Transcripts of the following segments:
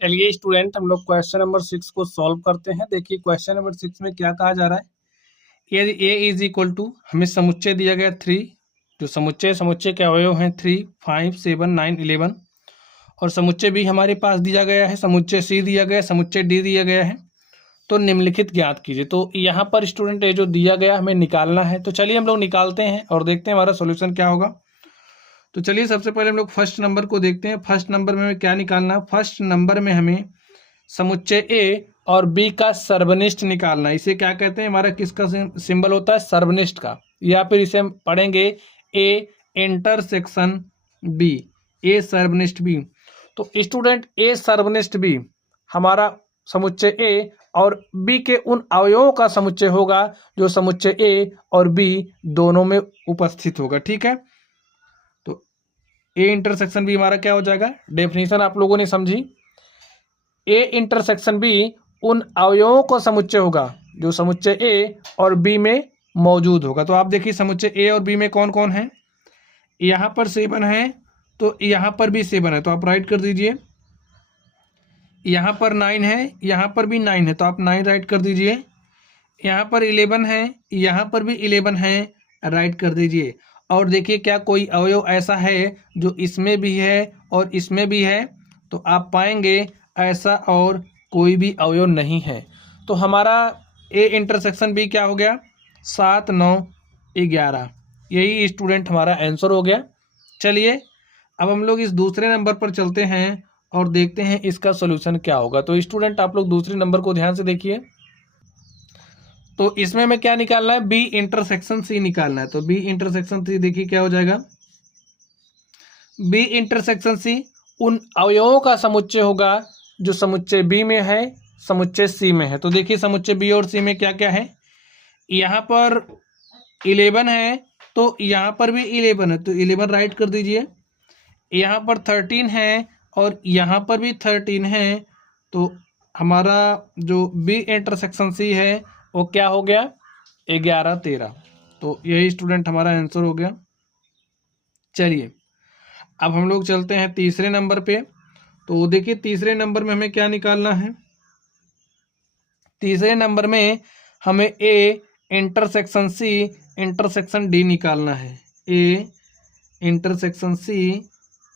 चलिए स्टूडेंट, हम लोग क्वेश्चन नंबर 6 को सॉल्व करते हैं। देखिए क्वेश्चन नंबर 6 में क्या कहा जा रहा है। यदि a इज इक्वल टू, हमें समुच्चय दिया गया 3, जो समुच्चय के अवयव हैं 3, 5, 7, 9, 11, और समुच्चय b हमारे पास दिया गया है, समुच्चय c दिया गया है, समुच्चय d दिया गया है। तो निम्नलिखित ज्ञात कीजिए। तो यहाँ पर स्टूडेंट ये जो दिया गया हमें निकालना है, तो चलिए हम लोग निकालते हैं और देखते हैं हमारा सोल्यूशन क्या होगा। तो चलिए सबसे पहले हम लोग फर्स्ट नंबर को देखते हैं। फर्स्ट नंबर में हमें क्या निकालना है। फर्स्ट नंबर में हमें समुच्चय ए और बी का सर्वनिष्ठ निकालना है। इसे क्या कहते हैं, हमारा किसका सिंबल होता है, सर्वनिष्ठ का, या फिर इसे हम पढ़ेंगे ए इंटरसेक्शन बी, ए सर्वनिष्ठ बी। तो स्टूडेंट ए सर्वनिष्ठ बी हमारा समुच्चय ए और बी के उन अवयवों का समुच्चय होगा जो समुच्चय ए और बी दोनों में उपस्थित होगा। ठीक है, तो ए इंटरसेक्शन बी हमारा क्या हो जाएगा, डेफिनेशन आप लोगों ने समझी। ए इंटरसेक्शन बी उन अवयवों का समुच्चय होगा जो समुच्चय ए और बी में मौजूद होगा। तो आप देखिए समुच्चय ए और बी में कौन कौन है। यहाँ पर 7 है, तो यहाँ पर भी 7 है, तो आप राइट कर दीजिए। यहाँ पर 9 है, यहाँ पर भी 9 है, तो आप 9 राइट कर दीजिए। यहाँ पर 11 है, यहाँ पर भी 11 है, राइट कर दीजिए। और देखिए क्या कोई अवयव ऐसा है जो इसमें भी है और इसमें भी है, तो आप पाएंगे ऐसा और कोई भी अवयव नहीं है। तो हमारा ए इंटरसेक्शन बी क्या हो गया, 7, 9, 11। यही स्टूडेंट हमारा आंसर हो गया। चलिए अब हम लोग इस दूसरे नंबर पर चलते हैं और देखते हैं इसका सोल्यूशन क्या होगा। तो स्टूडेंट आप लोग दूसरे नंबर को ध्यान से देखिए। तो इसमें हमें क्या निकालना है, बी इंटरसेक्शन सी निकालना है। तो बी इंटरसेक्शन सी देखिए क्या हो जाएगा, बी इंटरसेक्शन सी उन अवयवों का समुच्चय होगा जो समुच्चय बी में है, समुच्चय सी में है। तो देखिए समुच्चय बी और सी में क्या क्या है। यहाँ पर 11 है, तो यहाँ पर भी 11 है, तो 11 राइट कर दीजिए। यहाँ पर 13 है और यहाँ पर भी 13 है, तो हमारा जो बी इंटरसेक्शन सी है वो क्या हो गया, 11, 13। तो यही स्टूडेंट हमारा आंसर हो गया। चलिए अब हम लोग चलते हैं तीसरे नंबर पे। तो देखिए तीसरे नंबर में हमें क्या निकालना है। तीसरे नंबर में हमें A intersection C intersection D निकालना है। A intersection C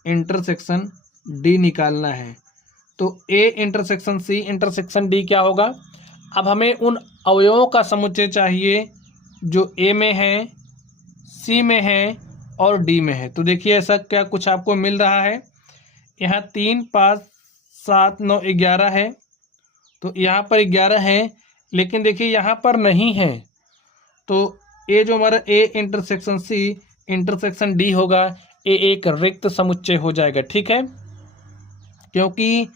intersection D निकालना है। तो A intersection C intersection D क्या होगा। अब हमें उन अवयवों का समुच्चय चाहिए जो ए में है, सी में है और डी में है। तो देखिए ऐसा क्या कुछ आपको मिल रहा है। यहाँ 3, 5, 7, 9, 11 है, तो यहाँ पर 11 है, लेकिन देखिए यहाँ पर नहीं है। तो ये जो हमारा A intersection C intersection D होगा, ये एक रिक्त समुच्चय हो जाएगा। ठीक है, क्योंकि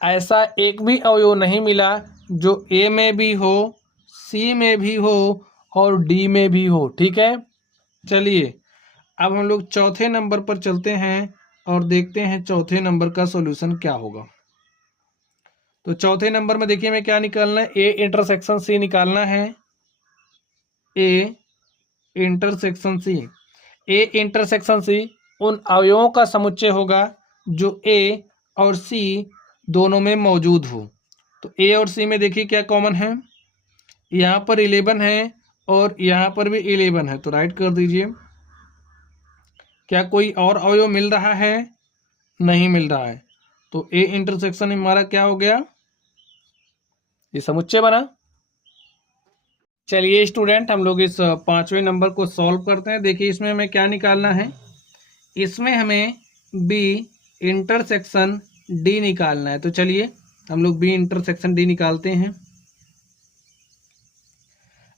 ऐसा एक भी अवयव नहीं मिला जो ए में भी हो, सी में भी हो और डी में भी हो। ठीक है, चलिए अब हम लोग चौथे नंबर पर चलते हैं और देखते हैं चौथे नंबर का सॉल्यूशन क्या होगा। तो चौथे नंबर में देखिए हमें क्या निकालना है, ए इंटरसेक्शन सी निकालना है। A intersection C, A intersection सी उन अवयवों का समुच्चय होगा जो ए और सी दोनों में मौजूद हो। तो ए और सी में देखिए क्या कॉमन है, यहाँ पर 11 है और यहाँ पर भी 11 है, तो राइट कर दीजिए। क्या कोई और अवयव मिल रहा है, नहीं मिल रहा है, तो ए इंटरसेक्शन हमारा क्या हो गया, ये समुच्चय बना। चलिए स्टूडेंट हम लोग इस पांचवें नंबर को सॉल्व करते हैं। देखिए इसमें हमें क्या निकालना है, इसमें हमें बी इंटरसेक्शन डी निकालना है। तो चलिए हम लोग बी इंटरसेक्शन डी निकालते हैं।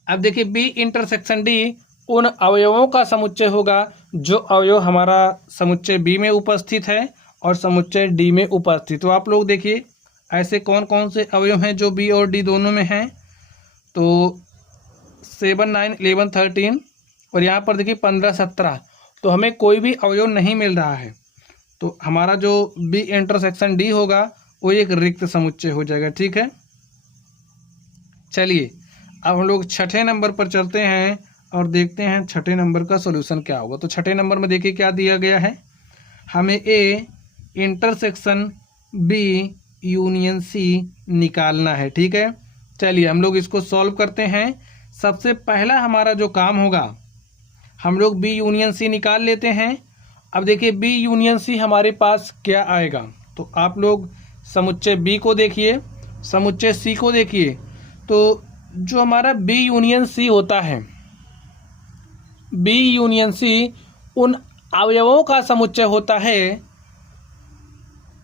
अब देखिए बी इंटरसेक्शन डी उन अवयवों का समुच्चय होगा जो अवयव हमारा समुच्चय बी में उपस्थित है और समुच्चय डी में उपस्थित। तो आप लोग देखिए ऐसे कौन कौन से अवयव हैं जो बी और डी दोनों में हैं। तो 7, 9, 11, 13 और यहाँ पर देखिए 15, 17, तो हमें कोई भी अवयव नहीं मिल रहा है। तो हमारा जो बी इंटरसेक्शन डी होगा वो एक रिक्त समुच्चय हो जाएगा। ठीक है, चलिए अब हम लोग छठे नंबर पर चलते हैं और देखते हैं छठे नंबर का सॉल्यूशन क्या होगा। तो छठे नंबर में देखिए क्या दिया गया है, हमें A intersection B union C निकालना है। ठीक है, चलिए हम लोग इसको सॉल्व करते हैं। सबसे पहला हमारा जो काम होगा, हम लोग बी यूनियन सी निकाल लेते हैं। अब देखिए बी यूनियन सी हमारे पास क्या आएगा, तो आप लोग समुच्चय बी को देखिए, समुच्चय सी को देखिए। तो जो हमारा बी यूनियन सी होता है, बी यूनियन सी उन अवयवों का समुच्चय होता है।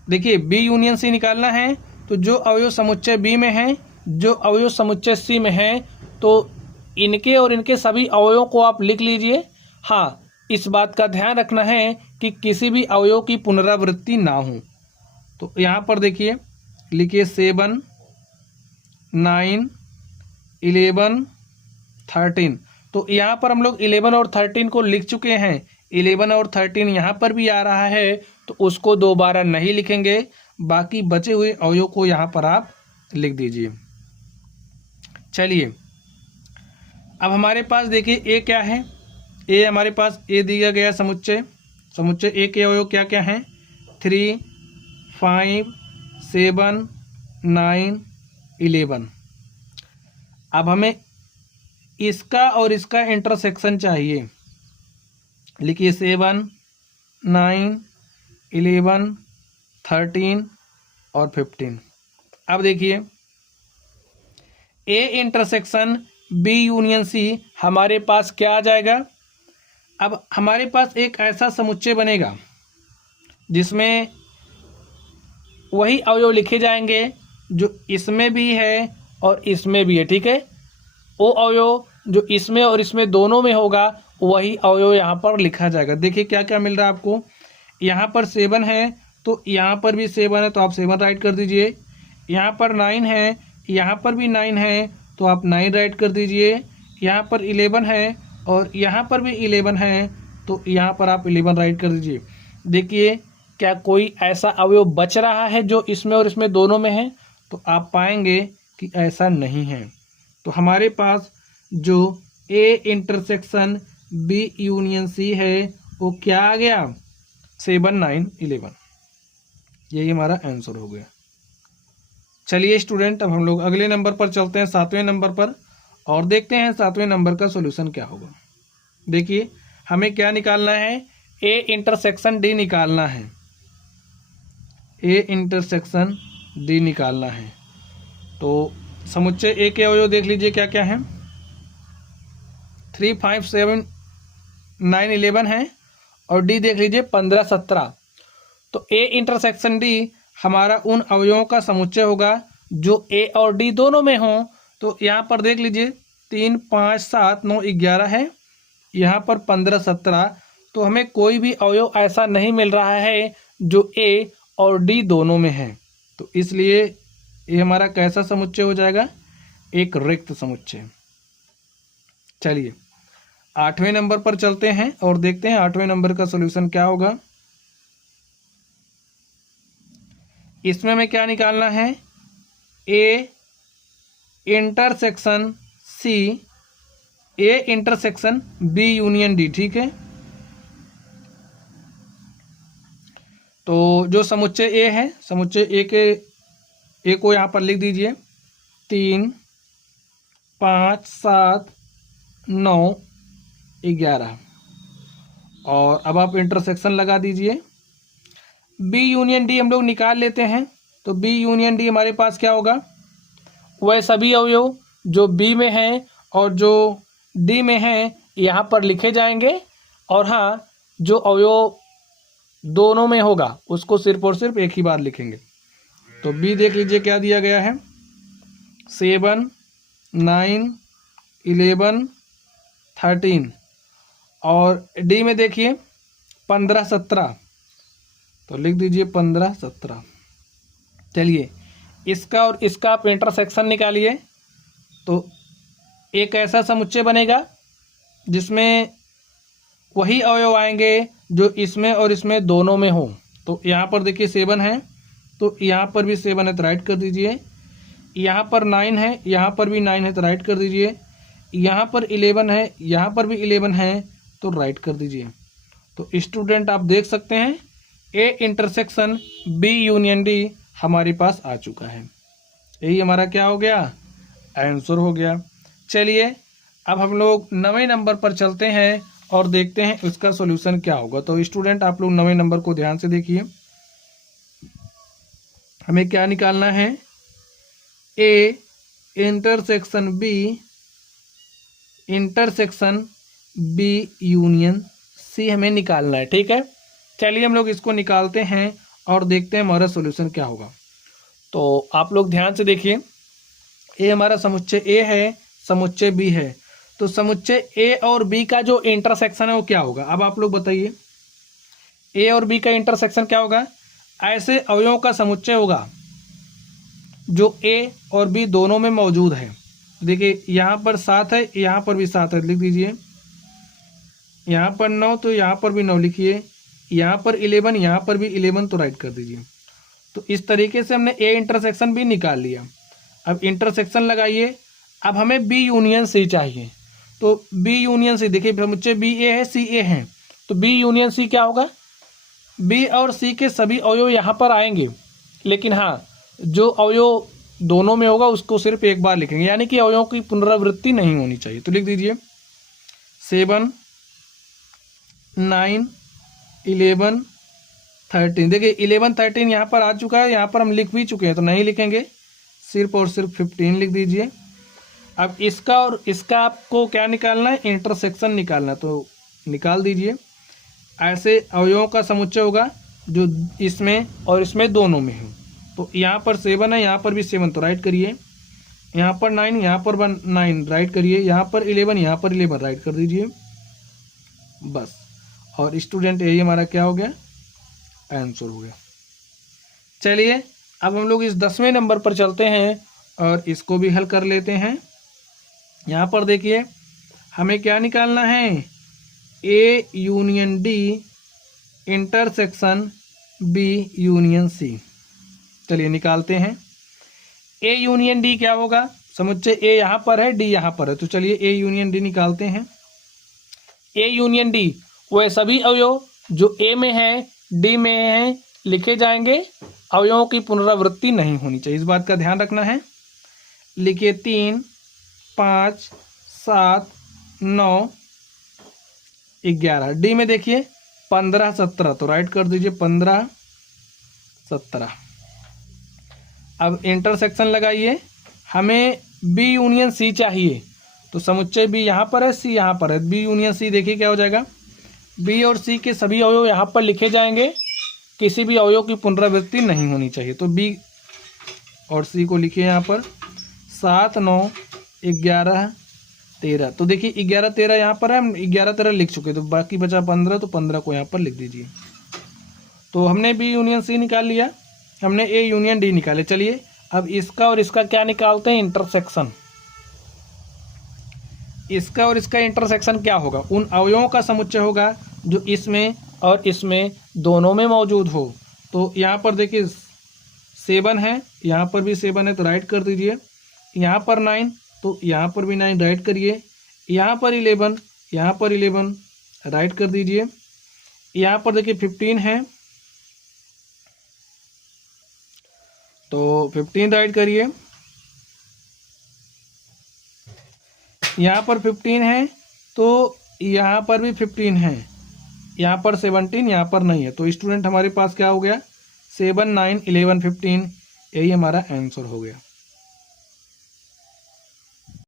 देखिए बी यूनियन सी निकालना है तो जो अवयव समुच्चय बी में है, जो अवयव समुच्चय सी में है, तो इनके और इनके सभी अवयवों को आप लिख लीजिए। हाँ, इस बात का ध्यान रखना है कि किसी भी अवयव की पुनरावृत्ति ना हो। तो यहाँ पर देखिए लिखिए 7, 9, 11, 13। तो यहाँ पर हम लोग 11 और 13 को लिख चुके हैं। 11 और 13 यहाँ पर भी आ रहा है, तो उसको दोबारा नहीं लिखेंगे। बाकी बचे हुए अवयव को यहाँ पर आप लिख दीजिए। चलिए अब हमारे पास देखिए ए क्या है। ए हमारे पास ए दिया गया समुच्चय, समुच्चय ए के अवयव क्या क्या हैं, 3, 5, 7, 9, 11। अब हमें इसका और इसका इंटरसेक्शन चाहिए। लिखिए 7, 9, 11, 13 और 15। अब देखिए A intersection B union C हमारे पास क्या आ जाएगा। अब हमारे पास एक ऐसा समुच्चय बनेगा जिसमें वही अवयव लिखे जाएंगे जो इसमें भी है और इसमें भी है। ठीक है, वो अवयव जो इसमें और इसमें दोनों में होगा वही अवयव यहाँ पर लिखा जाएगा। देखिए क्या क्या मिल रहा है आपको। यहाँ पर 7 है तो यहाँ पर भी 7 है, तो आप 7 राइट कर दीजिए। यहाँ पर 9 है, यहाँ पर भी 9 है, तो आप 9 राइट कर दीजिए। यहाँ पर 11 है और यहाँ पर भी 11 है, तो यहाँ पर आप 11 राइट कर दीजिए। देखिए क्या कोई ऐसा अवयव बच रहा है जो इसमें और इसमें दोनों में है, तो आप पाएंगे कि ऐसा नहीं है। तो हमारे पास जो A intersection B union C है वो क्या आ गया, 7, 9, 11। यही हमारा आंसर हो गया। चलिए स्टूडेंट, अब हम लोग अगले नंबर पर चलते हैं, 7वें नंबर पर, और देखते हैं 7वें नंबर का सॉल्यूशन क्या होगा। देखिए हमें क्या निकालना है, ए इंटरसेक्शन डी निकालना है। ए इंटरसेक्शन डी निकालना है। तो समुच्चय ए के अवयव देख लीजिए क्या क्या है, 3, 5, 7, 9, 11 है, और डी देख लीजिए 15, 17। तो ए इंटरसेक्शन डी हमारा उन अवयवों का समुच्चय होगा जो ए और डी दोनों में हों। तो यहाँ पर देख लीजिए 3, 5, 7, 9, 11 है, यहाँ पर 15, 17। तो हमें कोई भी अवयव ऐसा नहीं मिल रहा है जो ए और डी दोनों में है। तो इसलिए ये हमारा कैसा समुच्चय हो जाएगा, एक रिक्त समुच्चय। चलिए 8वें नंबर पर चलते हैं और देखते हैं 8वें नंबर का सॉल्यूशन क्या होगा। इसमें हमें क्या निकालना है, A intersection C, A intersection B union D. ठीक है, तो जो समुच्चय ए है, समुच्चय ए को यहाँ पर लिख दीजिए, 3, 5, 7, 9, 11। और अब आप इंटरसेक्शन लगा दीजिए। बी यूनियन डी हम लोग निकाल लेते हैं। तो बी यूनियन डी हमारे पास क्या होगा, वह सभी अवयव जो बी में हैं और जो डी में हैं यहाँ पर लिखे जाएंगे। और हाँ, जो अवयव दोनों में होगा उसको सिर्फ और सिर्फ एक ही बार लिखेंगे। तो बी देख लीजिए क्या दिया गया है, 7, 9, 11, 13। और डी में देखिए 15, 17। तो लिख दीजिए 15, 17। चलिए इसका और इसका आप इंटरसेक्शन निकालिए। तो एक ऐसा समुच्चय बनेगा जिसमें वही अवयव आएंगे जो इसमें और इसमें दोनों में हो। तो यहाँ पर देखिए 7 है, तो यहाँ पर भी 7 है, तो राइट कर दीजिए। यहाँ पर 9 है, यहाँ पर भी 9 है, तो राइट कर दीजिए। यहाँ पर 11 है, यहाँ पर भी 11 है, तो राइट कर दीजिए। तो स्टूडेंट आप देख सकते हैं A intersection B union D हमारे पास आ चुका है। यही हमारा क्या हो गया, आंसर हो गया। चलिए अब हम लोग 9वें नंबर पर चलते हैं और देखते हैं इसका सॉल्यूशन क्या होगा। तो स्टूडेंट आप लोग 9वें नंबर को ध्यान से देखिए, हमें क्या निकालना है, A intersection B union C हमें निकालना है। ठीक है, चलिए हम लोग इसको निकालते हैं और देखते हैं हमारा सॉल्यूशन क्या होगा। तो आप लोग ध्यान से देखिए, ए हमारा समुच्चय ए है, समुच्चय बी है, तो समुच्चय ए और बी का जो इंटरसेक्शन है वो क्या होगा। अब आप लोग बताइए, ए और बी का इंटरसेक्शन क्या होगा, ऐसे अवयवों का समुच्चय होगा जो ए और बी दोनों में मौजूद है। देखिए यहाँ पर 7 है, यहाँ पर भी 7 है, लिख दीजिए। यहाँ पर 9 तो यहाँ पर भी 9 लिखिए, यहाँ पर 11, यहाँ पर भी 11 तो राइट कर दीजिए। तो इस तरीके से हमने ए इंटरसेक्शन भी निकाल लिया। अब इंटरसेक्शन लगाइए, अब हमें बी यूनियन सी चाहिए। तो बी यूनियन सी, देखिए समुच्चय बी ए है, सी ए है, तो बी यूनियन सी क्या होगा, बी और सी के सभी अवयव यहाँ पर आएंगे, लेकिन हाँ जो अवयव दोनों में होगा उसको सिर्फ एक बार लिखेंगे, यानी कि अवयवों की पुनरावृत्ति नहीं होनी चाहिए। तो लिख दीजिए 7 9 11 13। देखिए 11 13 यहाँ पर आ चुका है, यहाँ पर हम लिख भी चुके हैं तो नहीं लिखेंगे, सिर्फ और सिर्फ 15 लिख दीजिए। अब इसका और इसका आपको क्या निकालना है, इंटरसेक्शन निकालना है, तो निकाल दीजिए। ऐसे अवयवों का समुच्चय होगा जो इसमें और इसमें दोनों में है। तो यहाँ पर 7 है, यहाँ पर भी 7 तो राइट करिए, यहाँ पर 9, यहाँ पर 9 राइट करिए, यहाँ पर 11, यहाँ पर 11 राइट कर दीजिए बस। और स्टूडेंट यही हमारा क्या हो गया, आंसर हो गया। चलिए अब हम लोग इस 10वें नंबर पर चलते हैं और इसको भी हल कर लेते हैं। यहाँ पर देखिए हमें क्या निकालना है, A union D intersection B union C. चलिए निकालते हैं। ए यूनियन डी क्या होगा, समुच्चय ए यहाँ पर है, डी यहाँ पर है, तो चलिए ए यूनियन डी निकालते हैं। ए यूनियन डी वह सभी अवयव जो ए में है, डी में है लिखे जाएंगे, अवयवों की पुनरावृत्ति नहीं होनी चाहिए, इस बात का ध्यान रखना है। लिखिए 3 5 7 9 11। डी में देखिए 15 17 तो राइट कर दीजिए 15 17। अब इंटरसेक्शन लगाइए, हमें बी यूनियन सी चाहिए, तो समुच्चय बी यहाँ पर है, सी यहाँ पर है, बी यूनियन सी देखिए क्या हो जाएगा, बी और सी के सभी अवयव यहाँ पर लिखे जाएंगे, किसी भी अवयव की पुनरावृत्ति नहीं होनी चाहिए। तो बी और सी को लिखिए यहाँ पर 7 9 11 13। तो देखिए 11 13 यहाँ पर है, हम 11 13 लिख चुके, तो बाकी बचा 15, तो 15 को यहाँ पर लिख दीजिए। तो हमने बी यूनियन सी निकाल लिया, हमने ए यूनियन डी निकाले। चलिए अब इसका और इसका क्या निकालते हैं, इंटरसेक्शन। इसका और इसका इंटरसेक्शन क्या होगा, उन अवयवों का समुच्चय होगा जो इसमें और इसमें दोनों में मौजूद हो। तो यहाँ पर देखिए 7 है, यहाँ पर भी 7 है तो राइट कर दीजिए, यहाँ पर 9 तो यहाँ पर भी 9 राइट करिए, यहाँ पर 11, यहाँ पर 11 राइट कर दीजिए, यहाँ पर देखिए 15 है तो 15 राइट करिए, यहाँ पर 15 है तो यहाँ पर भी 15 है, यहाँ पर 17, यहाँ पर नहीं है। तो स्टूडेंट हमारे पास क्या हो गया, 7 9 11 15, यही हमारा आंसर हो गया।